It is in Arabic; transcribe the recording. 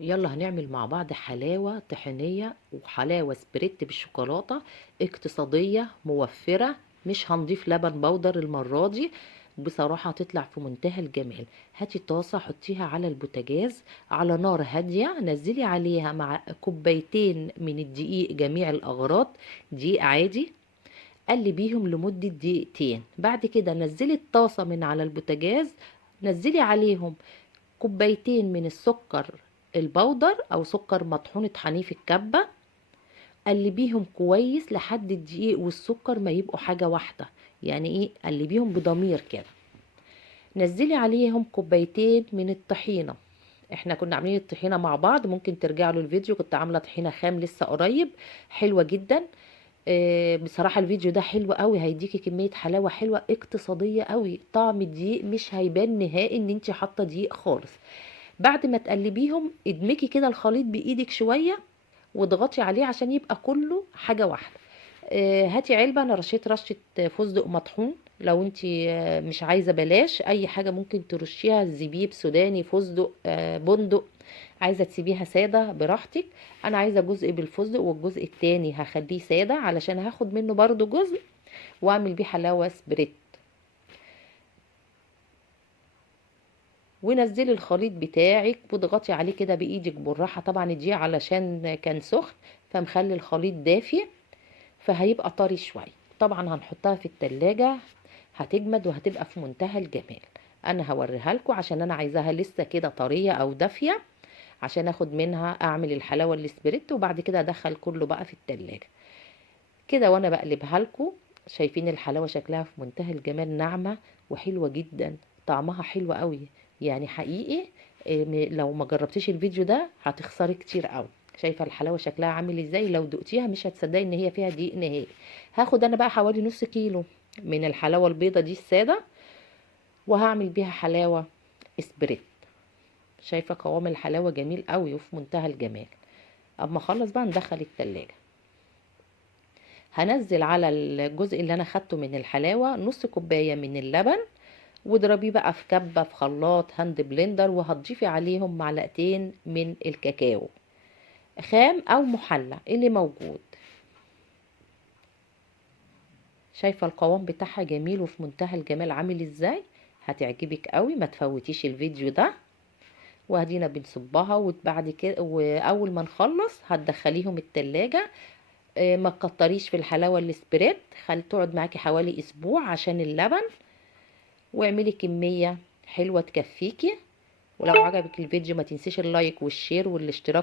يلا هنعمل مع بعض حلاوة طحينية وحلاوة سبريت بالشوكولاتة، اقتصادية موفرة. مش هنضيف لبن بودر المرة دي. بصراحة هتطلع في منتهى الجمال. هاتي طاسة حطيها على البوتاجاز على نار هادية، نزلي عليها مع كوبايتين من الدقيق جميع الأغراض، دقيق عادي. قلبيهم لمدة دقيقتين، بعد كده نزلي الطاسة من على البوتاجاز، نزلي عليهم كوبايتين من السكر البودر او سكر مطحون اطحنيه في الكبة. قلبيهم كويس لحد الدقيق والسكر ما يبقوا حاجة واحدة، يعني ايه، قلبيهم بضمير كده. نزلي عليهم كوبايتين من الطحينة. احنا كنا عاملين الطحينة مع بعض، ممكن ترجعوا له الفيديو، كنت عاملة طحينة خام لسه قريب، حلوة جدا. بصراحة الفيديو ده حلو قوي، هيديكي كمية حلاوة حلوة اقتصادية قوي. طعم الدقيق مش هيبان نهائي ان انت حاطة دقيق خالص. بعد ما تقلبيهم ادمكي كده الخليط بايدك شوية واضغطي عليه عشان يبقى كله حاجة واحدة. هاتي علبة، انا رشيت رشة فستق مطحون. لو انت مش عايزة بلاش اي حاجة ممكن ترشيها، زبيب سوداني، فستق، بندق. عايزة تسيبيها سادة براحتك. انا عايزة جزء بالفستق والجزء التاني هخليه سادة علشان هاخد منه برضو جزء واعمل بيه حلاوة سبريت. ونزلي الخليط بتاعك واضغطي عليه كده بايدك بالراحه، طبعا الدقيق علشان كان سخن فمخلي الخليط دافي، فهيبقى طري شويه. طبعا هنحطها في التلاجة هتجمد وهتبقى في منتهى الجمال. انا هوريها لكم عشان انا عايزاها لسه كده طريه او دافيه، عشان اخد منها اعمل الحلاوه الاسبريت وبعد كده ادخل كله بقى في التلاجة كده وانا بقلبها لكم. شايفين الحلاوه شكلها في منتهى الجمال، ناعمه وحلوه جدا، طعمها حلو قوي. يعني حقيقي لو ما جربتيش الفيديو ده هتخسري كتير قوي. شايفه الحلاوه شكلها عامل ازاي؟ لو دقتيها مش هتصدقي ان هي فيها دقيق نهائي. هاخد انا بقى حوالي نص كيلو من الحلاوه البيضه دي الساده، وهعمل بيها حلاوه اسبريت. شايفه قوام الحلاوه جميل قوي وفي منتهى الجمال. اما اخلص بقى ندخل التلاجة. هنزل على الجزء اللي انا خدته من الحلاوة نص كوباية من اللبن، واضربيه بقى في كبة في خلاط هاند بلندر، وهتضيفي عليهم معلقتين من الكاكاو، خام او محلى اللي موجود. شايفة القوام بتاعها جميل وفي منتهى الجمال عامل ازاي؟ هتعجبك قوي، ما تفوتيش الفيديو ده. وهدينا بنصبها وبعد كده واول ما نخلص هتدخليهم التلاجة. ما تكتريش في الحلاوه السبريت، خلي تقعد معاكي حوالي اسبوع عشان اللبن، واعملي كميه حلوه تكفيكي. ولو عجبك الفيديو ما تنسيش اللايك والشير والاشتراك